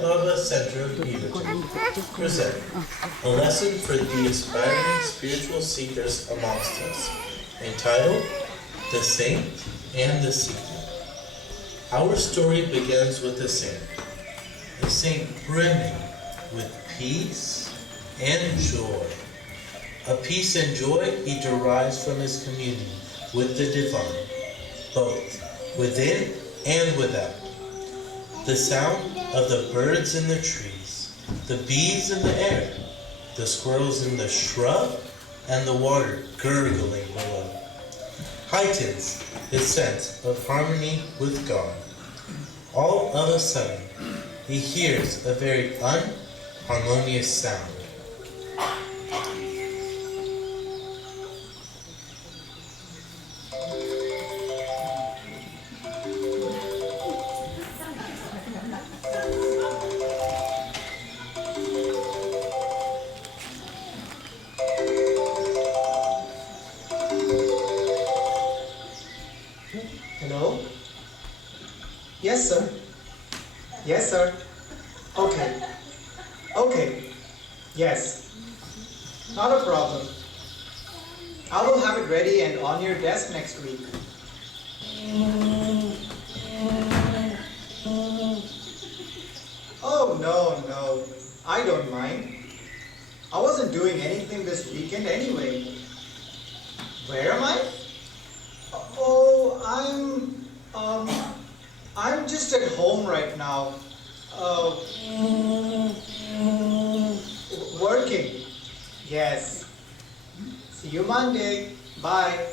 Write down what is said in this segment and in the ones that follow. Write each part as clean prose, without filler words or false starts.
Baba Center of Beaverton present a lesson for the aspiring spiritual seekers amongst us, entitled The Saint and the Seeker. Our story begins with a saint brimming with peace and joy. A peace and joy he derives from his communion with the divine, both within and without. The sound of the birds in the trees, the bees in the air, the squirrels in the shrub, and the water gurgling below heightens his sense of harmony with God. All of a sudden, he hears a very unharmonious sound. Hello? Yes, sir. Yes, sir. Okay. Okay. Yes. Not a problem. I will have it ready and on your desk next week. Oh, no. I don't mind. I wasn't doing anything this weekend anyway. Where am I? Oh, I'm just at home right now. Working. Yes. See you Monday. Bye.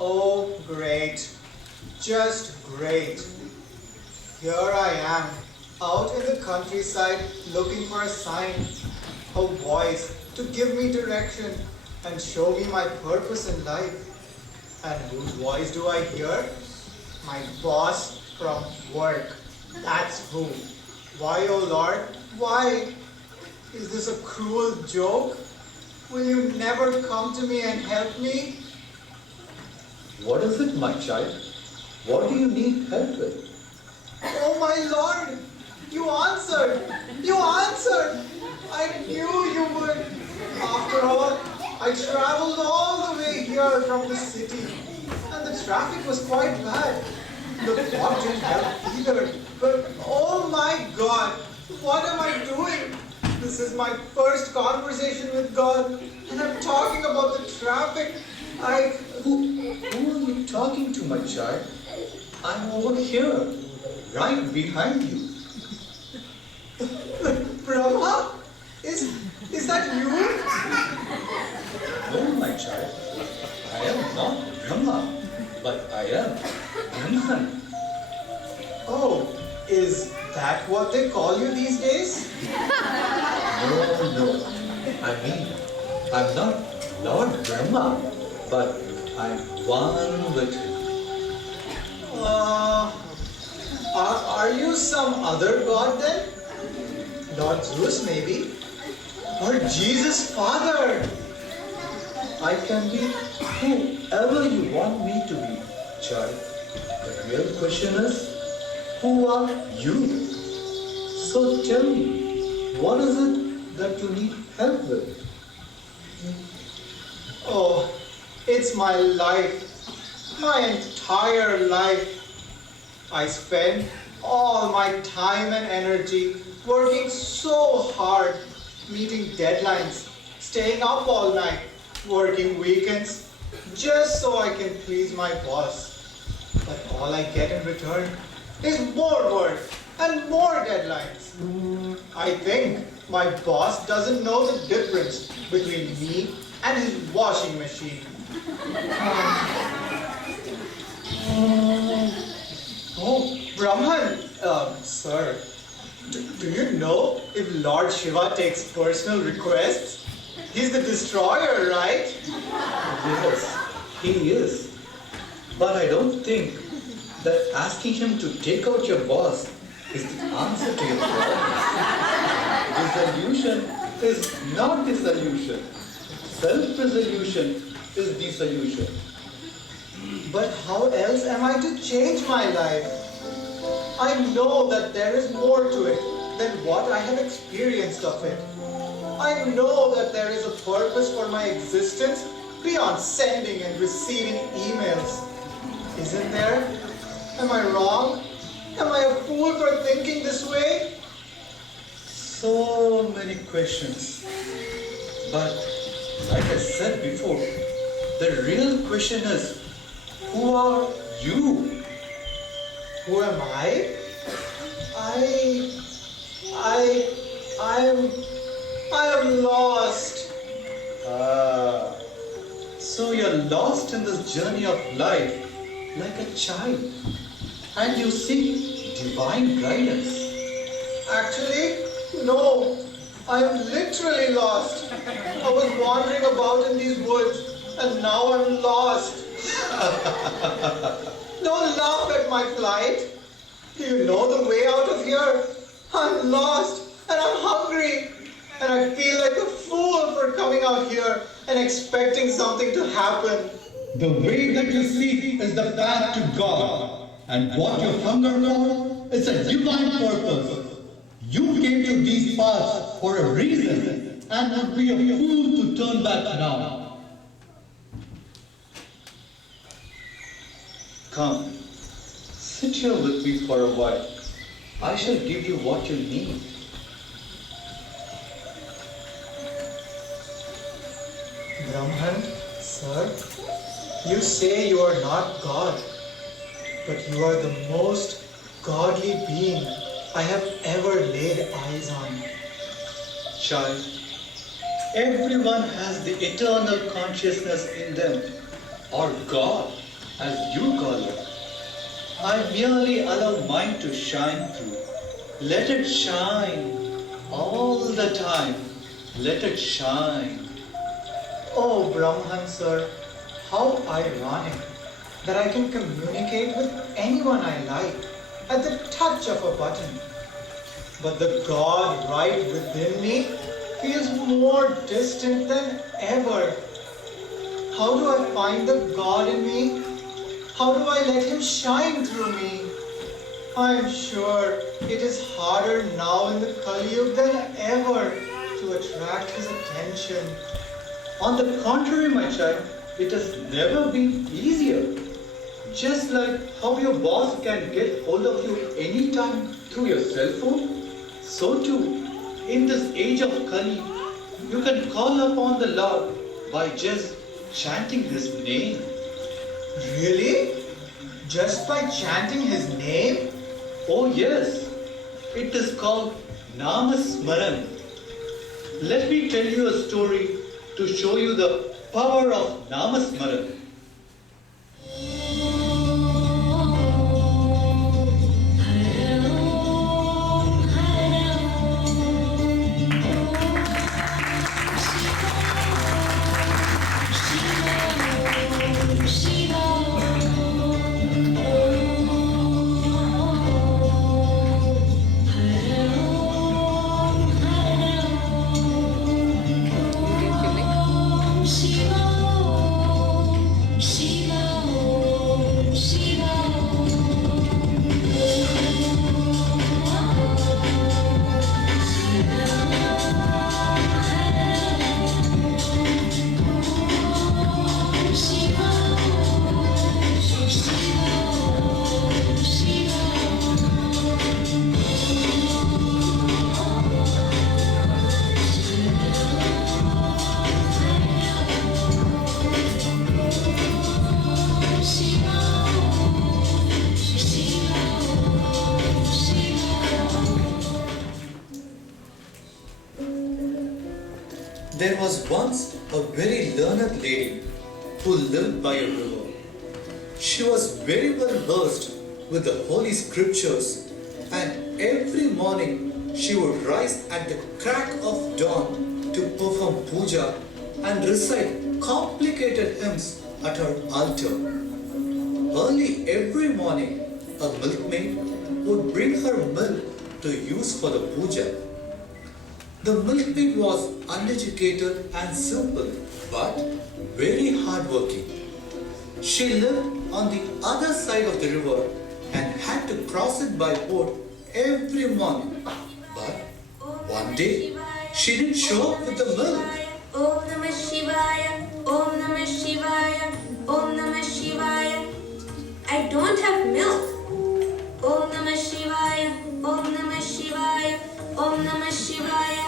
Oh, great. Just great. Here I am, out in the countryside looking for a sign, a voice to give me direction and show me my purpose in life. And whose voice do I hear? My boss from work. That's who. Why, oh Lord, why? Is this a cruel joke? Will you never come to me and help me? What is it, my child? What do you need help with? Oh my Lord, you answered. You answered. I knew you would. After all, I traveled all the way here from the city, and the traffic was quite bad. The fog didn't help either. But oh my God, what am I doing? This is my first conversation with God, and I'm talking about the traffic. Who are you talking to, my child? I'm over here, right behind you. Brahma? Is that you? No, my child. I am not Brahma, but I am Brahman. Oh, is that what they call you these days? No. I mean, I'm not Lord Brahma, but I'm one with him. Are you some other god then? Lord Zeus maybe? Or Jesus' father? I can be whoever you want me to be, child. The real question is, who are you? So tell me, what is it that you need help with? Oh, it's my life. My entire life. I spend all my time and energy working so hard, meeting deadlines, staying up all night, working weekends, just so I can please my boss. But all I get in return is more work and more deadlines. I think my boss doesn't know the difference between me and his washing machine. Oh, Brahman, sir, do you know if Lord Shiva takes personal requests? He's the destroyer, right? Yes, he is. But I don't think that asking him to take out your boss is the answer to your problem. The solution is not the solution. Self-resolution is the solution. But how else am I to change my life? I know that there is more to it than what I have experienced of it. I know that there is a purpose for my existence beyond sending and receiving emails. Isn't there? Am I wrong? Am I a fool for thinking this way? So many questions. But like I said before, the real question is, who are you? Who am I? I am lost. So you're lost in this journey of life like a child, and you seek divine guidance. Actually, no. I am literally lost. I was wandering about in these woods and now I'm lost. Don't laugh at my plight. Do you know the way out of here? I'm lost and I'm hungry. And I feel like a fool for coming out here and expecting something to happen. The way that you seek is the path to God, and what you hunger for is a divine purpose. You came to these paths for a reason, and would be a fool to turn back now. Come, sit here with me for a while. I shall give you what you need. Brahman, sir, you say you are not God, but you are the most godly being I have ever laid eyes on. Child, everyone has the eternal consciousness in them, or God, as you call it. I merely allow mine to shine through. Let it shine all the time. Let it shine. Oh, Brahman, sir, how ironic that I can communicate with anyone I like at the touch of a button. But the God right within me feels more distant than ever. How do I find the God in me? How do I let Him shine through me? I am sure it is harder now in the Kali Yuga than ever to attract His attention. On the contrary, my child, it has never been easier. Just like how your boss can get hold of you anytime through your cell phone, so too, in this age of Kali, you can call upon the Lord by just chanting His name. Really? Just by chanting His name? Oh yes, it is called Namasmaran. Let me tell you a story to show you the power of Namasmaran. There was once a very learned lady who lived by a river. She was very well versed with the holy scriptures, and every morning she would rise at the crack of dawn to perform puja and recite complicated hymns at her altar. Early every morning, a milkmaid would bring her milk to use for the puja. The milkmaid was uneducated and simple, but very hardworking. She lived on the other side of the river and had to cross it by boat every morning. But one day, she didn't show up with the milk. Om Namah Shivaya, Om Namah Shivaya, Om Namah Shivaya. I don't have milk. Om Namah Shivaya, Om Namah Shivaya, Om Namah Shivaya.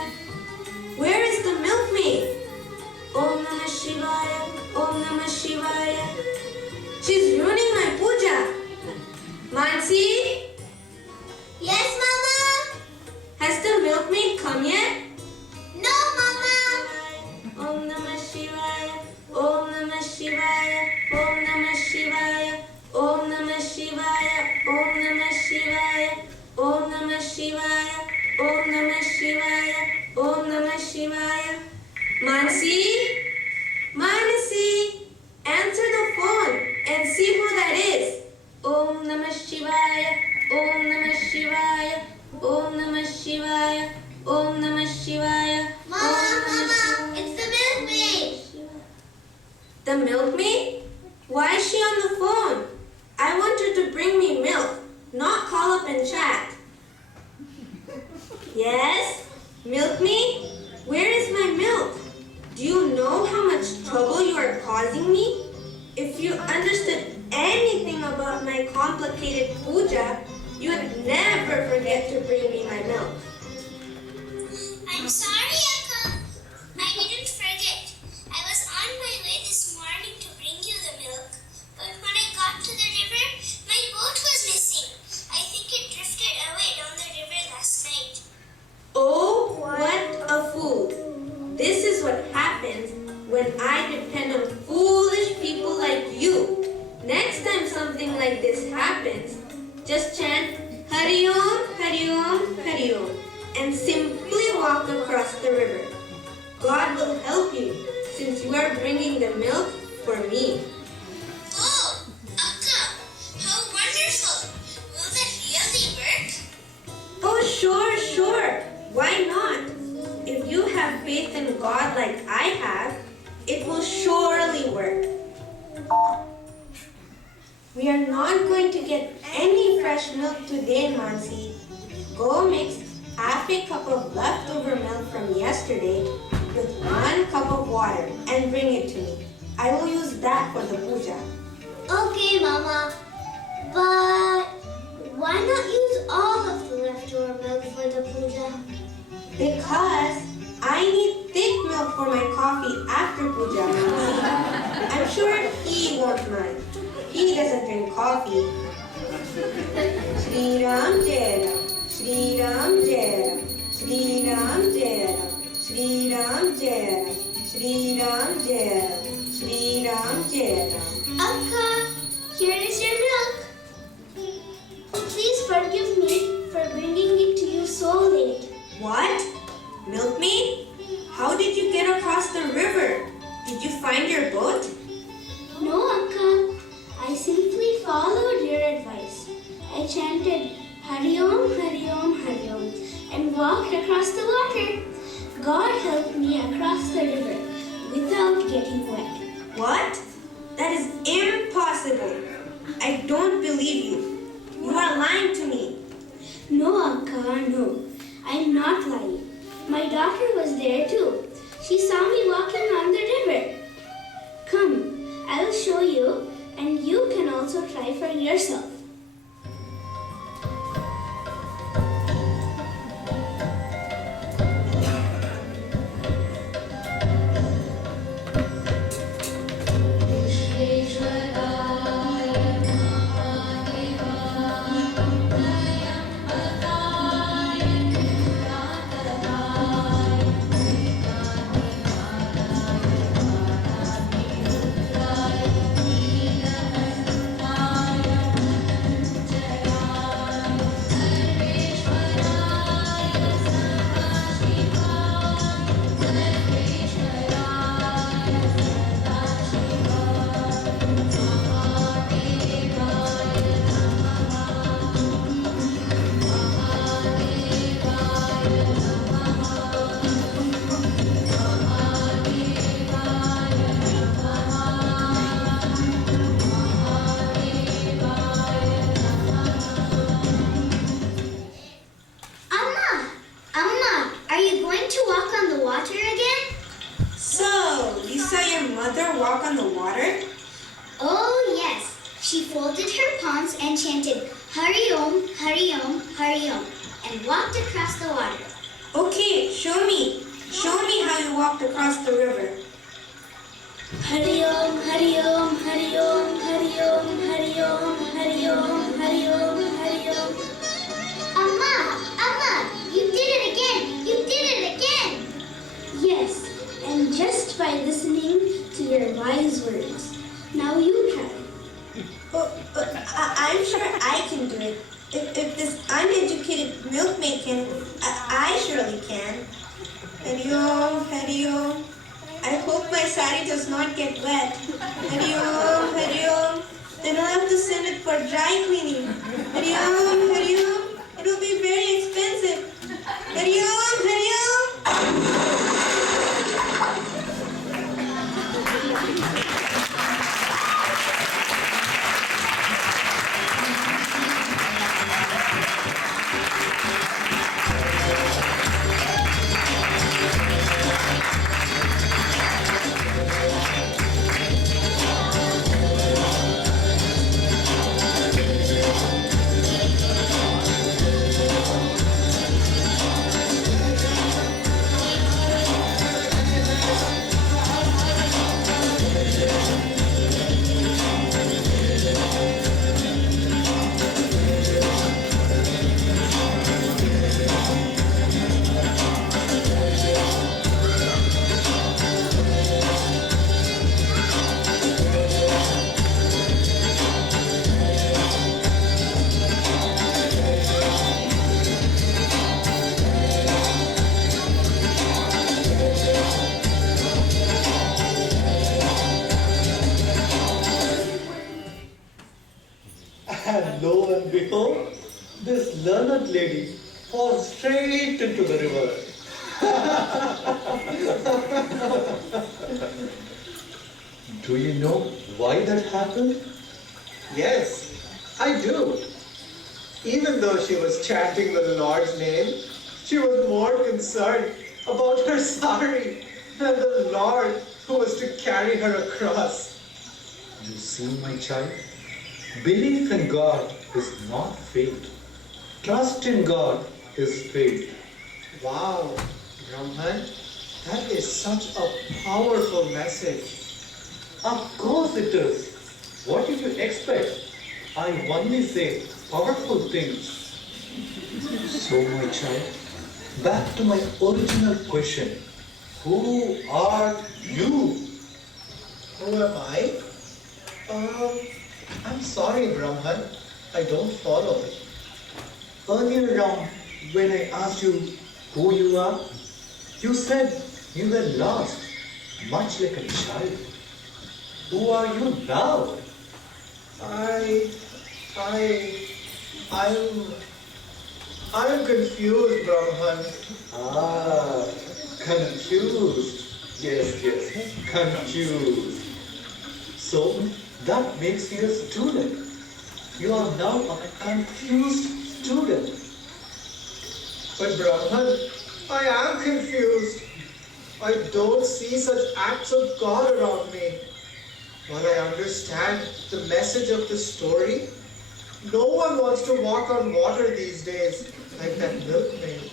Where is the milkmaid? Om Namah Shivaya, Om Namah Shivaya. She's ruining my puja. Mansi? Yes, Mama? Has the milkmaid come yet? No, Mama. Om Namah Shivaya, Om Namah Shivaya, Om Namah Shivaya, Om Namah Shivaya, Om Namah Shivaya, Om Namah Shivaya, Om Namah Shivaya, Om Namah Shivaya. Mansi? Manasi? Answer the phone and see who that is. Om Namah Shivaya, Om Namah Shivaya, Om Namah Shivaya, Om Namah Shivaya. Mama, it's the milkmaid. The milkmaid? Why is she on the phone? I want her to bring me milk, not call up and chat. Yes? Milkmaid? Where is my milk? Do you know how much trouble you are causing me? If you understood anything about my complicated puja, you would never forget to bring me my milk. I'm sorry, Akka. I didn't forget. I was on my way this morning to bring you the milk, but when I got to the river, my boat was missing. I think it drifted away down the river last night. Oh, what a fool! This is what happens when I depend on foolish people like you. Next time something like this happens, just chant Hari Om, Hari Om, Hari Om and simply walk across the river. God will help you since you are bringing the milk for me. Oh, Akka, how wonderful. Will that really work? Oh, sure. Why not? If you have faith in God like I have, it will surely work. We are not going to get any fresh milk today, Mansi. Go mix half a cup of leftover milk from yesterday with 1 cup of water and bring it to me. I will use that for the puja. Okay, Mama. But why not use all of the leftover milk for the puja? Because I need thick milk for my coffee after puja, Mansi. I'm sure he won't mind. He doesn't drink coffee. Shri Ram Jai Ram, Shri Ram Jai Ram, Shri Ram Jai Ram, Shri Ram Jai Ram, Shri Ram Jai Ram, Shri Ram Jai Ram. Akka, here is your milk. Please forgive me for bringing it to you so late. What? Milkmaid? How did you get across the river? Did you find your boat? No, Akka. I simply followed your advice. I chanted Hari Om, Hari Om, Hari Om and walked across the water. God helped me across the river without getting wet. What? That is impossible. I don't believe you. You are lying to me. No, Akka, no. I'm not lying. My daughter was there too. She saw me walking on the river. Come, I will show you, and you can also try for yourself. hurry home, and walked across the water. Okay, show me. Show me how you walked across the river. Hari Om, Hari Om, Hari Om, Hari Om, Hari Om, Hari Om, Hari Om, Hari Om. Amma, you did it again! You did it again! Yes, and just by listening to your wise words. Now you try. I'm sure I can do it. If this uneducated milkmaid can, I surely can. Hari Om, Hari Om. I hope my sari does not get wet. Hari Om, Hari Om. Then I'll have to send it for dry cleaning. Hari Om, Hari Om. It'll be very expensive. Hari Om, Hari Om. And lo and behold, this learned lady falls straight into the river. Do you know why that happened? Yes, I do. Even though she was chanting the Lord's name, she was more concerned about her sari than the Lord who was to carry her across. You see, my child, belief in God is not faith. Trust in God is faith. Wow, Brahman, that is such a powerful message. Of course it is. What did you expect? I only say powerful things. So, my child, back to my original question. Who are you? Who am I? I'm sorry, Brahman. I don't follow. Earlier on, when I asked you who you are, you said you were lost, much like a child. Who are you now? I'm confused, Brahman. Ah, confused. Yes, confused. So, that makes you a student. You are now a confused student. But Brahman, I am confused. I don't see such acts of God around me. While I understand the message of the story, no one wants to walk on water these days like that milkmaid.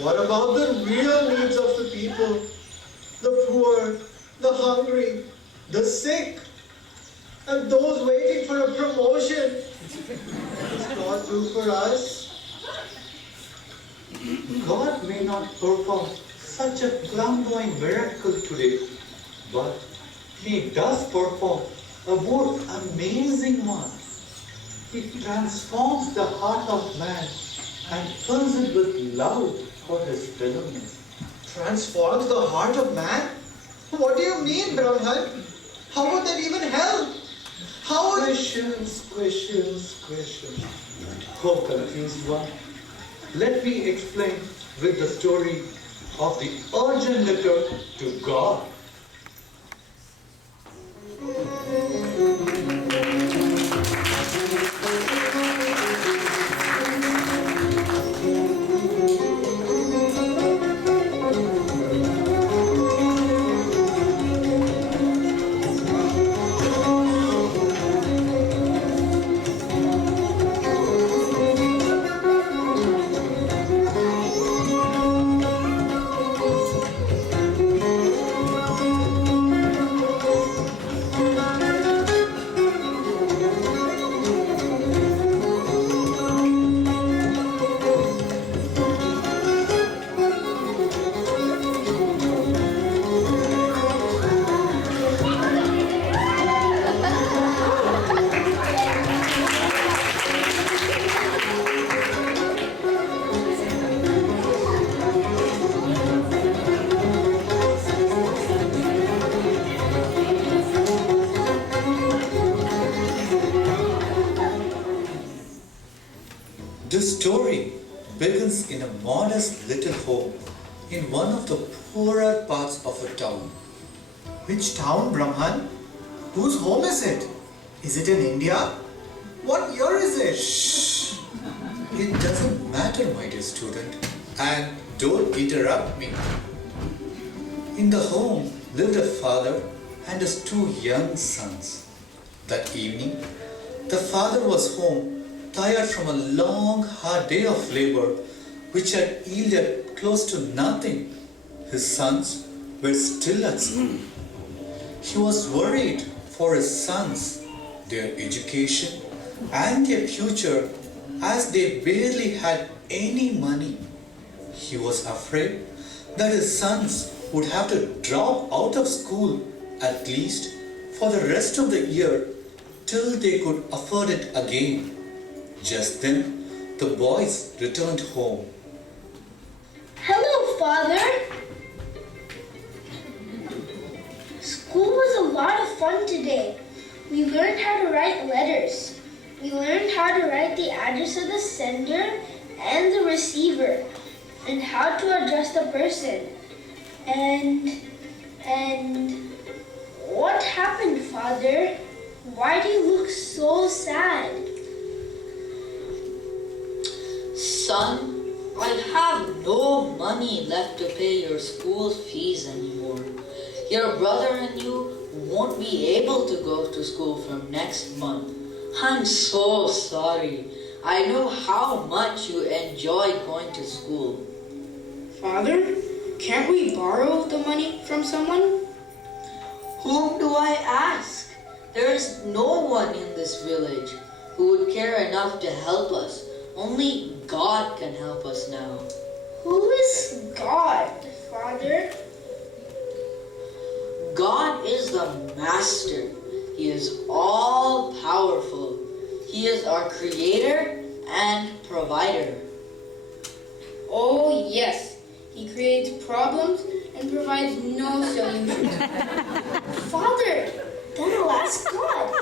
What about the real needs of the people? The poor, the hungry, the sick, and those waiting for a promotion. What does God do for us? God may not perform such a flamboyant miracle today, but He does perform a more amazing one. He transforms the heart of man and fills it with love for his fellow men. Transforms the heart of man? What do you mean, Brahman? How would that even help? How would... Questions. Oh, confused one. Let me explain with the story of the urgent letter to God. begins in a modest little home in one of the poorer parts of a town. Which town, Brahman? Whose home is it? Is it in India? What year is it? Shh! It doesn't matter, my dear student, and don't interrupt me. In the home lived a father and his 2 young sons. That evening, the father was home, tired from a long, hard day of labor, which had yielded close to nothing. His sons were still at school. He was worried for his sons, their education, and their future, as they barely had any money. He was afraid that his sons would have to drop out of school, at least for the rest of the year, till they could afford it again. Just then, the boys returned home. Hello, Father. School was a lot of fun today. We learned how to write letters. We learned how to write the address of the sender and the receiver, and how to address the person. And what happened, Father? Why do you look so sad? Son, I have no money left to pay your school fees anymore. Your brother and you won't be able to go to school from next month. I'm so sorry. I know how much you enjoy going to school. Father, can't we borrow the money from someone? Whom do I ask? There is no one in this village who would care enough to help us. Only God can help us now. Who is God, Father? God is the Master. He is all powerful. He is our creator and provider. Oh yes, he creates problems and provides no solution. Father, then I'll ask God.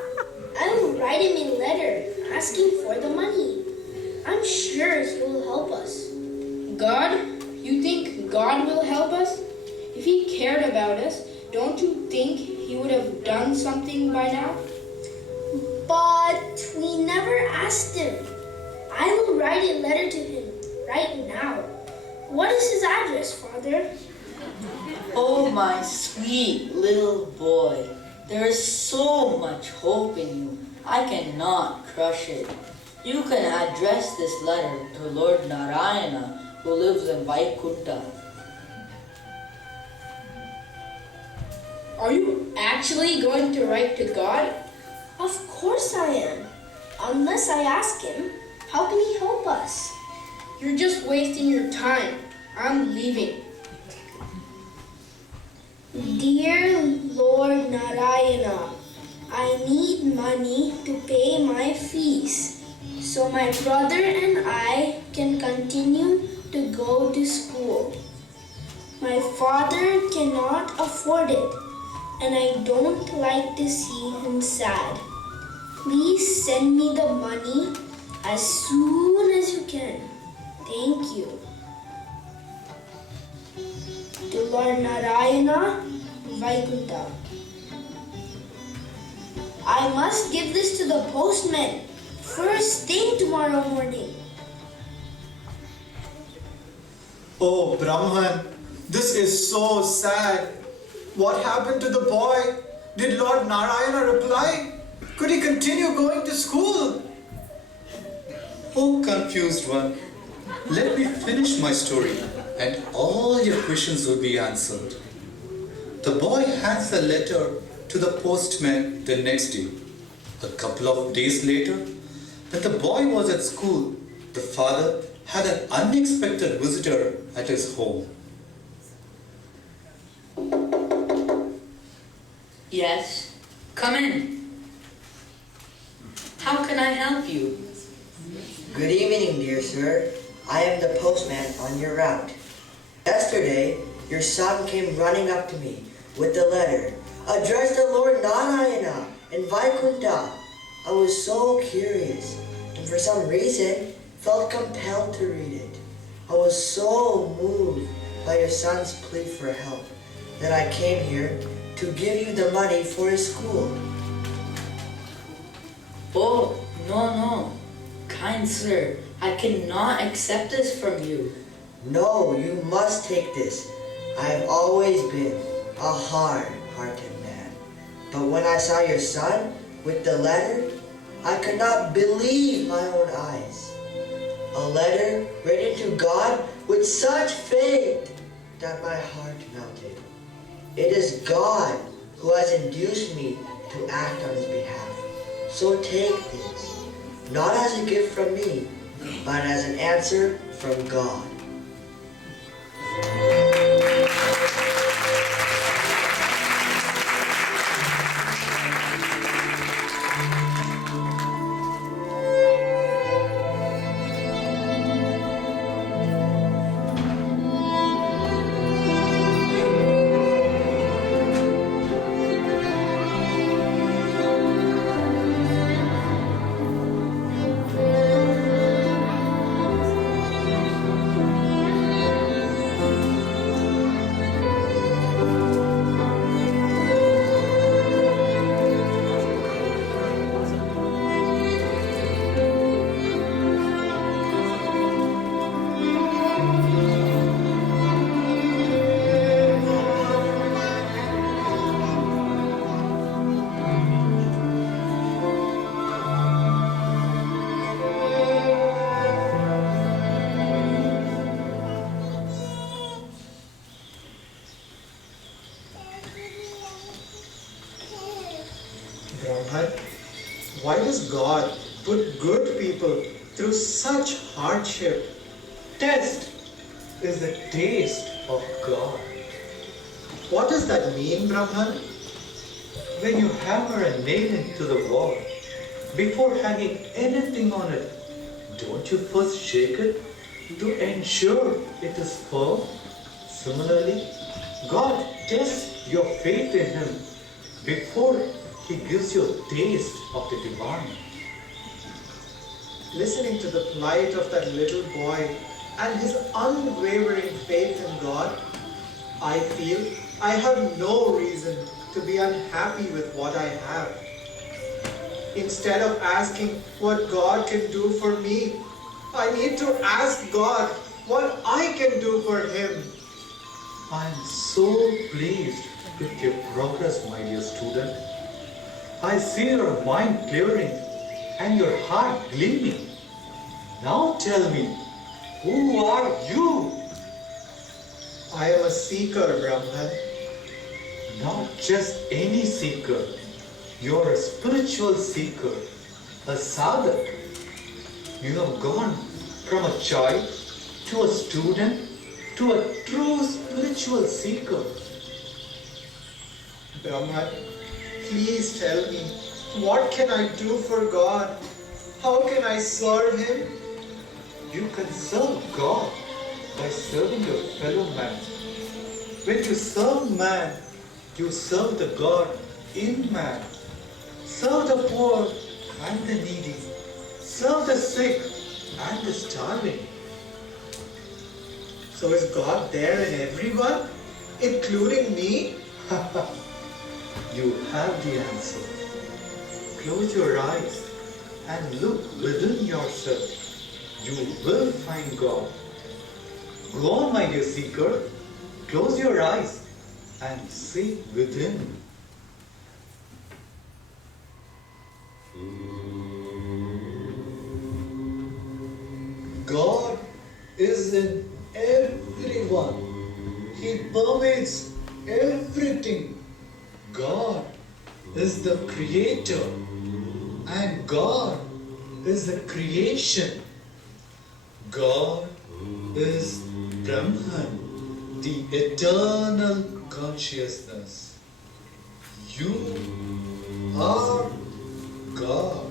I will write him a letter asking for the money. I'm sure he will help us. God? You think God will help us? If he cared about us, don't you think he would have done something by now? But we never asked him. I will write a letter to him right now. What is his address, Father? Oh, my sweet little boy. There is so much hope in you. I cannot crush it. You can address this letter to Lord Narayana, who lives in Vaikunta. Are you actually going to write to God? Of course I am. Unless I ask him, how can he help us? You're just wasting your time. I'm leaving. Dear Lord Narayana, I need money to pay my fees so my brother and I can continue to go to school. My father cannot afford it, and I don't like to see him sad. Please send me the money as soon as you can. Thank you. To Lord Narayana, Vaikunta. I must give this to the postman first thing tomorrow morning. Oh, Brahman, this is so sad. What happened to the boy? Did Lord Narayana reply? Could he continue going to school? Oh, confused one, let me finish my story and all your questions will be answered. The boy hands the letter to the postman the next day. A couple of days later, when the boy was at school, the father had an unexpected visitor at his home. Yes, come in. How can I help you? Good evening, dear sir. I am the postman on your route. Yesterday, your son came running up to me with the letter addressed to Lord Narayana in Vaikunta. I was so curious and for some reason felt compelled to read it. was so moved by your son's plea for help that I came here to give you the money for his school. Oh, no. Kind sir, I cannot accept this from you. No, you must take this. I have always been a hard-hearted man. But when I saw your son with the letter, I could not believe my own eyes. A letter written to God with such faith that my heart melted. It is God who has induced me to act on his behalf. So take this, not as a gift from me, but as an answer from God. Brahman, why does God put good people through such hardship? Test is the taste of God. What does that mean, Brahman? When you hammer a nail into the wall, before hanging anything on it, don't you first shake it to ensure it is firm? Similarly, God tests your faith in Him before He gives you a taste of the divine. Listening to the plight of that little boy and his unwavering faith in God, I feel I have no reason to be unhappy with what I have. Instead of asking what God can do for me, I need to ask God what I can do for Him. I am so pleased with your progress, my dear student. I see your mind clearing and your heart gleaming. Now tell me, who are you? I am a seeker, Brahman. Not just any seeker. You're a spiritual seeker, a sadhak. You have gone from a child to a student to a true spiritual seeker. Brahman, please tell me, what can I do for God? How can I serve Him? You can serve God by serving your fellow man. When you serve man, you serve the God in man. Serve the poor and the needy. Serve the sick and the starving. So is God there in everyone, including me? You have the answer. Close your eyes and look within yourself. You will find God. Go on, my dear seeker. Close your eyes and see within. God is in everyone. He pervades everything. God is the creator and God is the creation. God is Brahman, the eternal consciousness. You are God.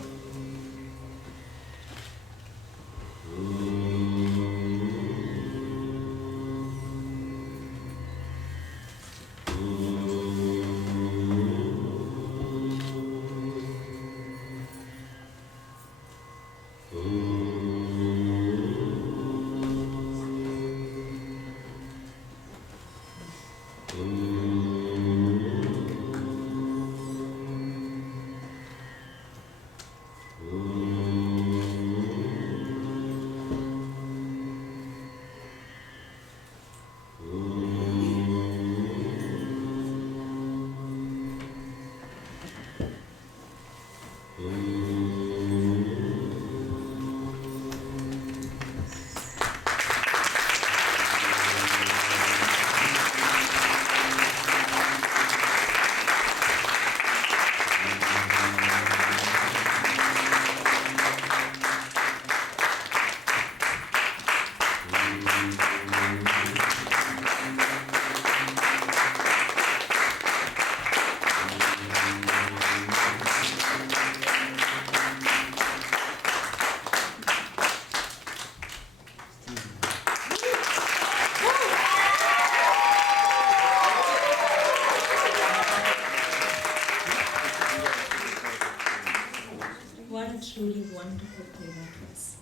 What a truly wonderful play that was.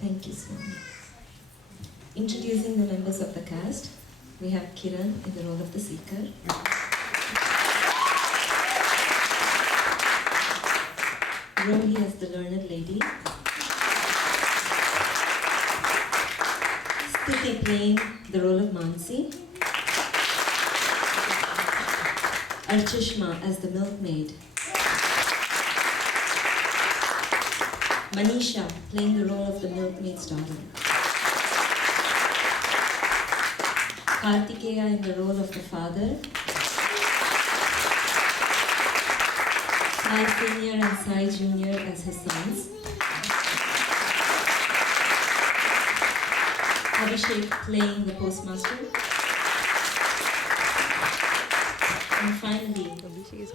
Thank you, Swami. Introducing the members of the cast, we have Kiran in the role of the seeker. Rohi as the learned lady. Stuti playing the role of Mansi. Archishma as the milkmaid. Manisha playing the role of the milkmaid's daughter. Kartikeya in the role of the father. Sai Senior and Sai Junior as his sons. Abhishek playing the postmaster. And finally,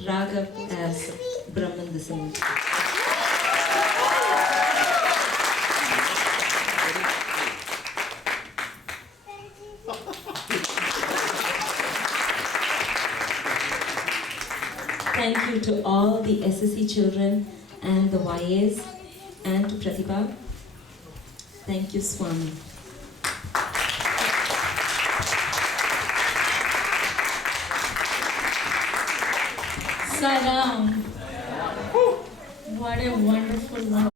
Raghav as Brahman the singer. Thank you to all the SSC children and the YAs and to Pratibha. Thank you, Swami. Salam. What a wonderful